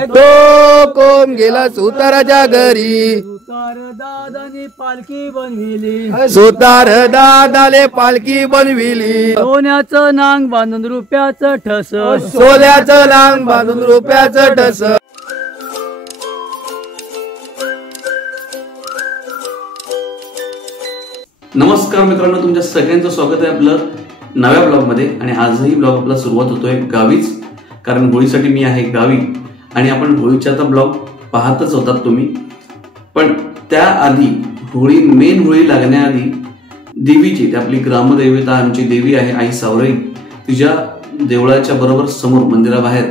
तो कोण गेला सुताराच्या घरी, सुतार दादाने पालखी बनविली, सुतार दादाले पालखी बनविली, सोन्याचं नांग बांधून रुपयाचं ठस, सोन्याचं नांग बांधून रुपयाचं ठस. नमस्कार मित्रांनो, तुमच्या सगळ्यांचं स्वागत आहे आपलं नव्या ब्लॉग मध्ये. आणि आजही ब्लॉग आपला सुरुवात होतोय गावीच, कारण होळीसाठी मी आहे गावी. आणि आपण होळीचा आता ब्लॉग पाहतच होतात तुम्ही. पण त्याआधी मेन होळी लागण्याआधी देवीची, आपली ग्रामदैवता आमची देवी आहे आई सावरई, तिच्या देवळाच्या बरोबर समोर मंदिराबाहेर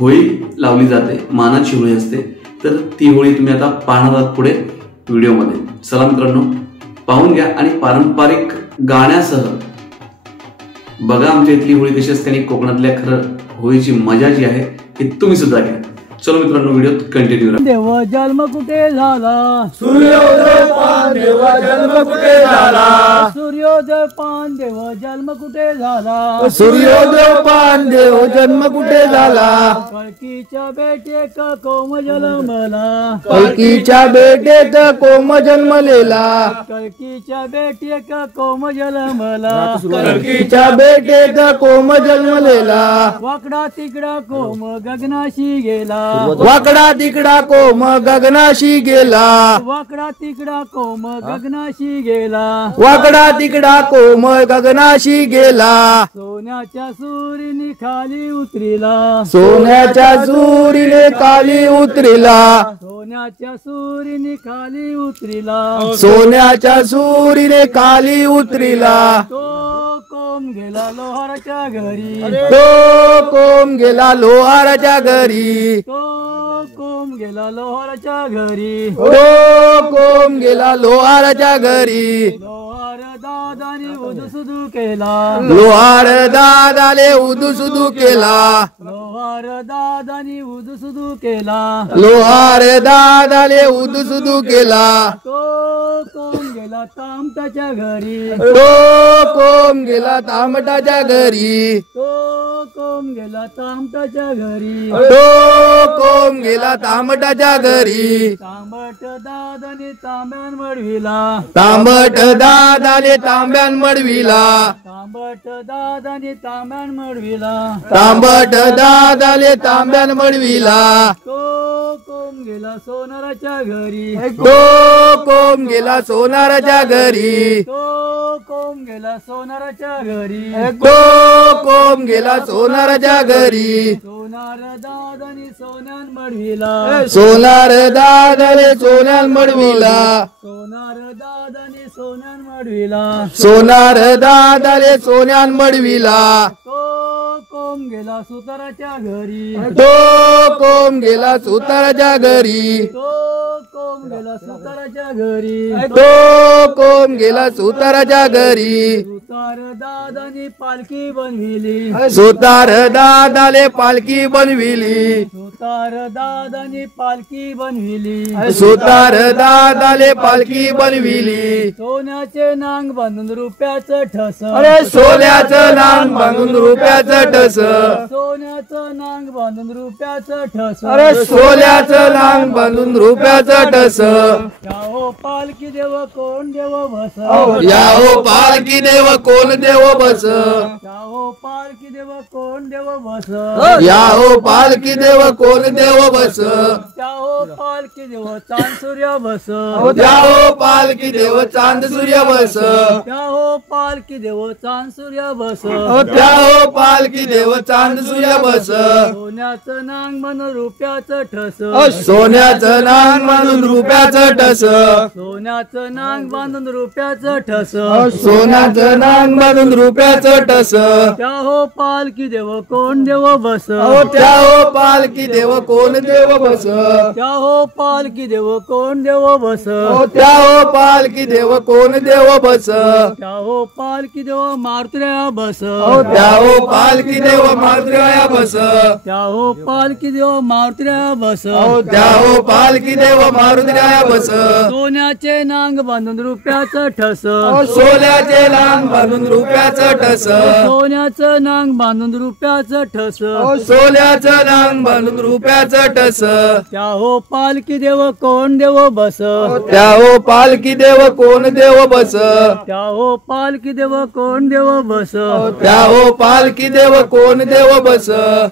होळी लावली जाते. मानाची होळी असते. तर ती होळी तुम्ही आता पाहणार आहात पुढे व्हिडिओमध्ये. चला मित्रांनो, पाहून घ्या आणि पारंपरिक गाण्यासह बघा आमच्या इथली होळी कशी असते आणि कोकणातल्या खरं होळीची मजा जी आहे ती तुम्ही सुद्धा घ्या. चलो मित्रांनो, व्हिडिओ कंटिन्यू करा. देव जन्म कुठे झाला, सूर्योदय पान देव जन्म कुठे झाला, सूर्योदय पान देव जन्म कुठे झाला, सूर्योदय पान देव जन्म कुठे झाला, कळकीच्या बेटेक कोम जन्मला, कल्कीच्या बेटेत कोम जन्मलेला, कळकीच्या बेटेक कोम जन्मला, कल्कीच्या बेटेत कोम जन्मलेला, वाकडा तिकडा कोम गगनाशी गेला, वाकडा तिकडा कोम गगनाशी गेला, वाकडा तिकडा कोम गगनाशी गेला, वाकडा तिकडा कोम गगनाशी गेला, सोन्याच्या सुरीने खाली उतरिला, सोन्याच्या सुरीने खाली उतरिला, सोन्याच्या सुरीने खाली उतरिला, सोन्याच्या सुरीने खाली उतरिला, तो कोम गेला लोहाराच्या घरी, तो कोम गेला लोहाराच्या घरी, तो कोम गेला लोहाराच्या घरी, तो कोम गेला लोहाराच्या घरी, लोहार दादाने उदसुदू केला, लोहार दादाले उदुसुदू केला, लोहार दादाने उदसुदू केला, लोहार दादाले उदुसुदू केला, तो कोम गेला तामटाच्या घरी, तो कोम गेला तांबटाच्या घरी, तो कोम गेला तामटाच्या घरी, तो कोम गेला तांबटाच्या घरी, तांबट दादाने तांब्यान मडविला, तांबट दादाले तांब्यान मडविला, तांबट दादाने तांब्यान मडविला, तांबट दादाले तांब्यान मडविला, तो कोम गेला सोनाराच्या घरी, तो कोम गेला सोनाराच्या घरी, तो कोम गेला सोनाराच्या घरी, तो कोम गेला सोनाराच्या घरी, सोनार दादाने सोन्यान मडविला, सोनार दादाले सोन्यान मडविला, सोनार दादाने सोन्यान मडविला, सोनार दादाले सोन्यान मडविला, तो कोम गेला सुताराच्या घरी, तो कोम गेला सुताराच्या घरी, तो कोम गेला सुताराच्या घरी, तो कोम गेला सुताराच्या घरी, सुतार दादाने पालखी बनविली, सुतार दादाले पालखी बनविली, सुतार दादाने पालखी बनविली, सुतार दादाले पालखी बनविली, सोन्याचे नांग बांधून रुपयाचं ठस, सोन्याचं नांग बांधून रुपयाचं ठस, सोन्याचं नांग बांधून रुपयाचं ठस, सोन्याचं नांग बांधून रुपयाचं ठस, हो पालखी देव कोण देव बस, या हो पालखी देव कोण देव बस, हो पालखी देव कोण देव बस, या हो पालखी देव कोण देव बस, हो पालखी देव चांद सूर्य बस, या हो पालखी देव चांद सूर्य बस, हो पालखी देव चांद सूर्य बस, त्या हो पालखी देव चांद सूर्य बस, सोन्याचं नांग म्हणून रुपयाचं ठस, सोन्याचं नांग म्हणून रुपयाचं ठस, सोन्याचं नांग बांधून रुपयाचं ठस, सोन्याचं नांग बांधून रुपयाचं ठस, हो पालखी देव कोण देव बस, त्या हो पालखी देव कोण देव बस, हो पालखी देव कोण देव बस, त्या हो पालखी देव कोण देव बस, हो पालखी देव मारुत्र्या बस, त्या हो पालखी देव मारुत्र्या बस, हो पालखी देव मारुत्र्या बस, त्या हो पालखी देव मारुत्र्या बस, सोन्याचे नांग बांधून रुपयाचं ठस, सोन्याचे नांग बांधून रुपयाचं ठस, सोन्याचं नांग बांधून रुपयाचं ठस, सोन्याचं नांग बांधून रुपयाचं ठस, त्या हो पालखी देव कोण देव बस, त्या हो पालखी देव कोण देव बस, त्या हो पालखी देव कोण देव बस, त्या हो पालखी देव कोण देव बस,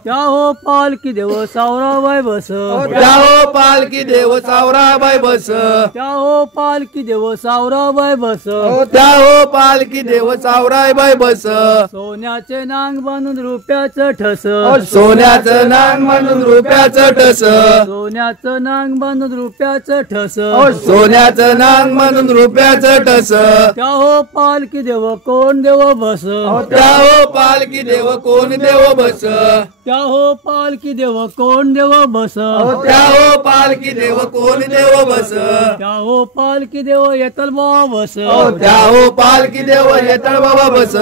त्या हो पालखी देव सावराबाई बस, त्या हो पालखी देव सावराबाई बस, त्या हो पालखी देव सावराबाई बस, त्या हो पालखी देव सावराबाई बस, सोन्याचे नांग बांधून रुपयाचं ठस, सोन्याचं नांग बांधून रुपयाचं ठस, सोन्याचं नांग बांधून रुपयाचं ठस, सोन्याचं नांग बांधून रुपयाचं ठस, त्या हो पालखी देव कोण देव बस, त्या हो पालखी देव कोण देव बस, त्या हो पालखी देव कोण देव बस, त्या हो पालखी देव कोण देव बस, त्या हो पालखी देव येतल बाबा बस, त्या हो पालखी देव येतळ बाबा बस,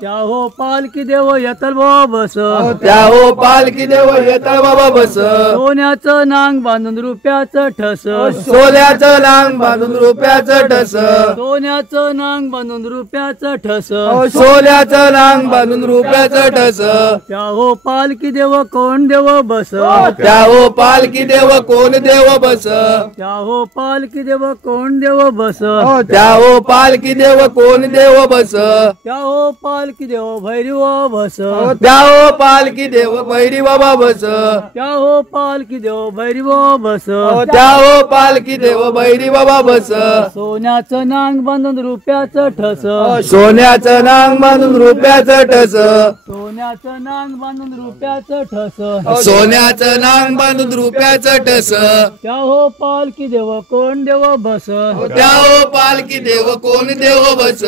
त्या हो पालखी देव येतल बाबा बस, त्या हो पालखी देव येतळ बाबा बस, सोन्याचं नांग बांधून रुपयाचं ठस, सोन्याचं नांग बांधून रुपयाचं ठस, सोन्याचं नांग बांधून रुपयाचं ठस, सोन्याचं नांग बांधून रुपयाचं ठस, त्या हो पालखी देव कोण देव बस, त्या हो पालखी देव कोण देव बस, त्या हो पालखी देव कोण देव बस, त्या हो पालखी देव कोण देव बस, त्या हो पालखी देव भैरी बस, त्या हो पालखी देव भैरी बाबा बस, त्या हो पालखी देव भैरी बस, त्या हो पालखी देव भैरी बाबा बस, सोन्याचं नांग बांधून रुपयाचं ठस, सोन्याचं नांग बांधून रुपयाचं ठस, सोन्याचं नांग बांधून रुपयाचं ठस, सोन्याचं नांग बांधून रुपयाचं ठस, त्या हो पालखी देव कोण देव बस, त्या हो पालखी देव कोण देव बस,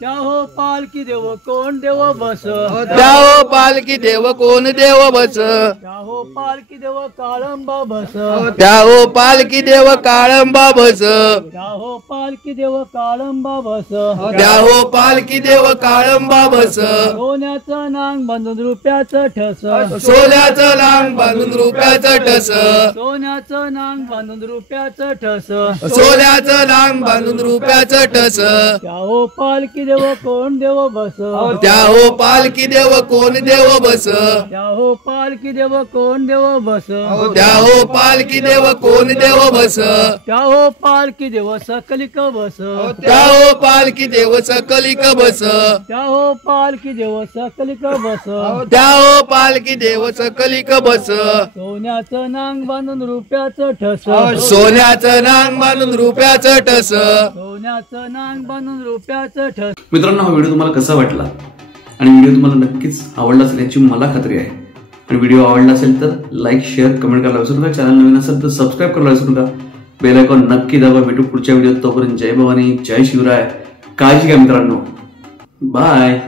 त्या हो पालखी देव कोण देव बस, त्या हो पालखी देव कोण देव बस, त्या हो पालखी देव काळंबा बस, त्या हो पालखी देव काळंबा बस, त्या हो पालखी देव काळंबा बस, त्या हो पालखी देव काळंबा बस, सोन्याचं नांग बांधून रुपयाचं ठस, सोन्याचं नांग बांधून रुपयाचं ठस, सोन्याचं नांग बांधून रुपयाचं ठस, सोन्याचं नांग बांधून रुपयाचं ठस, त्या हो पालखी देव कोण देव बस, त्या हो पालखी देव कोण देव बस, त्या हो पालखी देव कोण देव बस, त्या हो पालखी देव कोण देव बस, त्या हो पालखी देव सकलिक बस, त्या हो पालखी देव सकलिक बस, त्या हो पालखी देव सकलिक बस, त्या हो पालखी देव सकलिक बस, सोन्याचं नांग बांधून रुपयाचं ठस, सोन्याचं नांग बांधून रुपयाचं ठस, सोन्याचं नांग बांधून रुपयाचं ठस. मित्रांनो, हा व्हिडिओ तुम्हाला कसा वाटला आणि व्हिडिओ तुम्हाला नक्कीच आवडला असेल याची मला खात्री आहे. आणि व्हिडिओ आवडला असेल तर लाईक, शेअर, कमेंट करायला विसरू नका. चॅनल नवीन असेल तर सबस्क्राईब करायला विसरू नका. बेल आयकॉन नक्की दाबा. भेटू पुढच्या व्हिडिओत. तोपर्यंत जय भवानी, जय शिवराय. काळजी घ्या मित्रांनो. बाय.